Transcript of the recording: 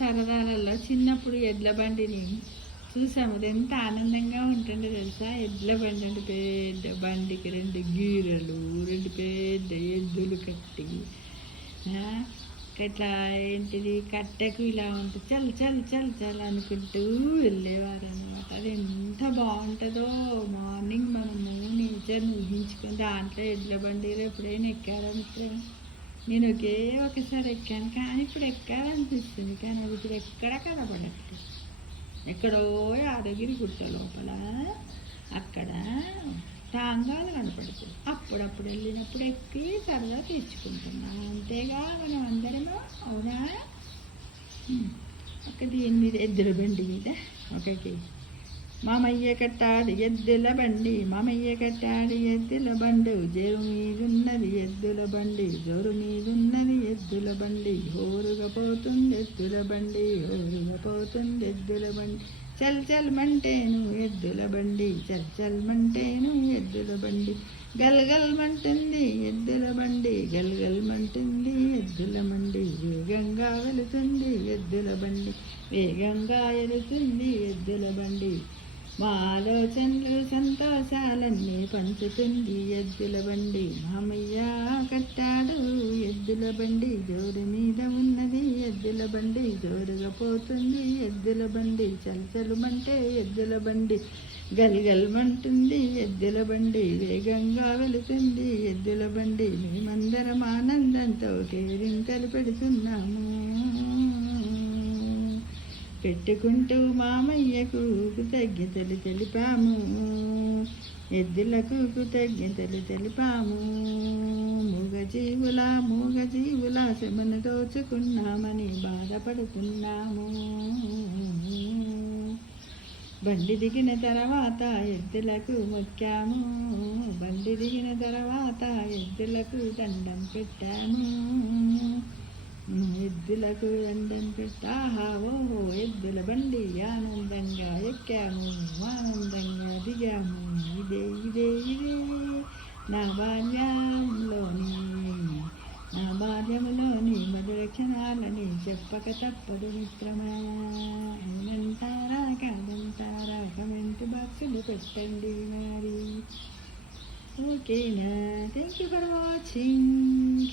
సరదాలలో చిన్నప్పుడు ఎడ్ల బండిని చూసాము. అది ఎంత ఆనందంగా ఉంటుండే తెలుసా. ఎడ్ల బండి అంటే పెద్ద బండికి 2 గీరలు, 2 పెద్ద ఎద్దులు కట్టి ఇట్లా ఏంటిది కట్టెకు ఇలా ఉంటుంది, చల్ చల్ చల్ చల్ అనుకుంటూ వెళ్ళేవారు అనమాట. అది ఎంత బాగుంటుందో. మార్నింగ్ మనము నేచర్ని ఊహించుకొని దాంట్లో ఎడ్ల బండిలో ఎప్పుడైనా ఎక్కాలనిపిస్తుంది. నేను ఒకసారి ఎక్కాను, కానీ ఇప్పుడు ఎక్కాలనిపిస్తుంది, కానీ అది ఇప్పుడు ఎక్కడ కనపడట్లేదు. ఎక్కడో యాదగిరి గుట్ట లోపల అక్కడ టాంగాలు కనపడుతుంది. అప్పుడప్పుడు వెళ్ళినప్పుడు ఎక్కి సరదా తెచ్చుకుంటున్నాం, అంతేగా మనం అందరము. అవునా? ఒక దీని మీద ఎద్దుల బండి మీద ఒకటి మామయ్య కట్టాడు ఎద్దుల బండి, మామయ్య కట్టాడు ఎద్దుల బండు, జేరు మీదున్నది ఎద్దుల బండి, జోరు మీదున్నది ఎద్దుల బండి, హోరుగా పోతుంది ఎద్దుల బండి, హోరుగా పోతుంది ఎద్దుల బండి, చల్ చల్ మంటేను ఎద్దుల బండి, చల్ చల్ మంటేను ఎద్దుల బండి, గల్ గల్ మంటుంది ఎద్దుల బండి, గల్ గల్ మంటుంది ఎద్దుల బండి, వేగంగా వెళుతుంది ఎద్దుల బండి, వేగంగా వెళుతుంది ఎద్దుల బండి, మా ఆలోచనలు సంతోషాలన్నీ పంచుతుంది ఎద్దుల బండి, మామయ్య కట్టాడు ఎద్దుల బండి, జోరు మీద ఉన్నది ఎద్దుల బండి, జోరుగా పోతుంది ఎద్దుల బండి, చల్చలుమంటే ఎద్దుల బండి, గల్గల్మంటుంది ఎద్దుల బండి, వేగంగా వెళుతుంది ఎద్దుల బండి, మేమందరం ఆనందంతో కేరింతలు పెడుతున్నాము, పెట్టుకుంటూ మామయ్యకు కృతజ్ఞతలు తెలిపాము, ఎద్దులకు కృతజ్ఞతలు తెలిపాము, మూగజీవుల శ్రమను దోచుకున్నామని బాధపడుతున్నాము. బండి దిగిన తర్వాత ఎద్దులకు మొక్కాము, బండి దిగిన తర్వాత ఎద్దులకు దండం పెట్టాము, ఎద్దులకు దండం పెట్టాహా ఓహో ఎద్దుల బండి ఆనందంగా ఎక్కాము, ఆనందంగా దిగాము. ఇదే ఇదే ఇదే నా బాల్యంలోని మధుర క్షణాలని చెప్పక తప్పదు మిత్రమా. అవునంటారా కాదంటారా కమెంట్ బాక్సులు పెట్టండి మరి. ఓకేనా? Thank you for watching.